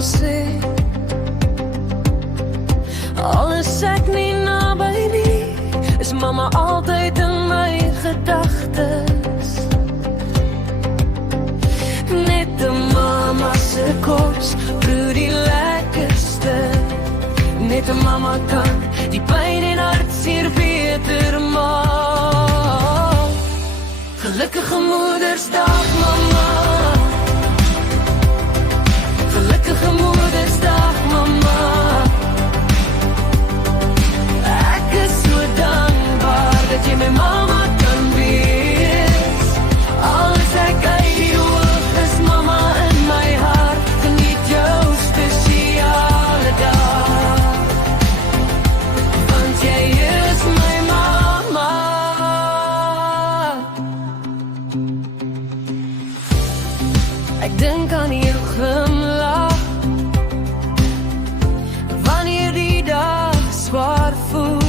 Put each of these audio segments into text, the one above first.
sê, al is ek nie naby nie, is mamma altyd in my gedagtes. Net 'n mamma se kos, broer die lekkerste. Net 'n mamma kan die pyn en hartseer beter maak. Gelukkige Moedersdag, mamma. Gelukkige Moedersdag, mamma. Ek is so dankbaar dat jy my mamma kan wees. Alles ek uit die oog is mamma in my hart. Geniet jou spesiale dag, want jy is my mamma. Ek dink aan jou glimlach wanneer die dag swaar voel.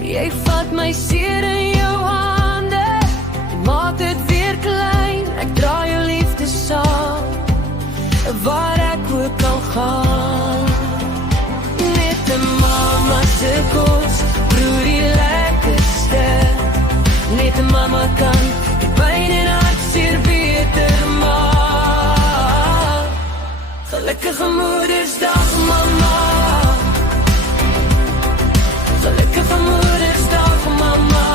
Jy vat my seer in jou hande en maak dit weer klein. Ek dra jou liefde saam waar ek ook kan gaan. Net 'n mamma se kos, broer die lekkerste. Net 'n mamma kan die pyn en hartseer beter maak. Gelukkige Moedersdag, mamma. Gelukkige Moedersdag, mamma.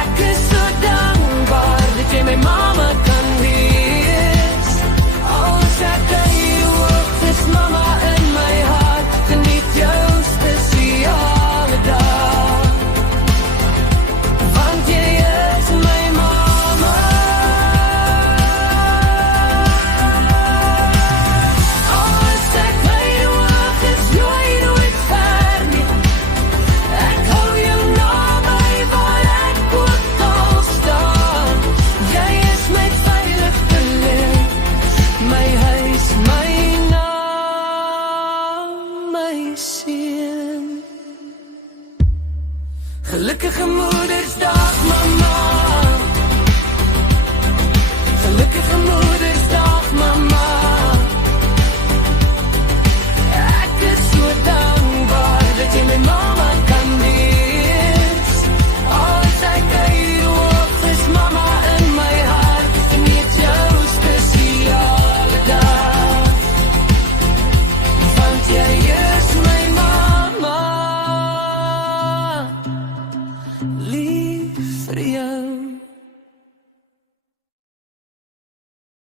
Ek is so dankbaar dat jy my mamma kan wees. Alles ek uit oog is mamma in my hart. Geniet jou spesiale dag, want jy is my mamma. Alles ek uit oog is nooit ver nie. Ek hou jou naby waar ek ook al staan. Jy is my veilige plek, my huis, my naam, my seun. Gelukkige Moedersdag, mamma. Gelukkige Moedersdag, mamma. Ek is so dankbaar dat jy my mamma kan wees. Alles ek uit die oog is mamma in my hart. Geniet jou spesiale dag, want jy is my mamma. Lief vir jou.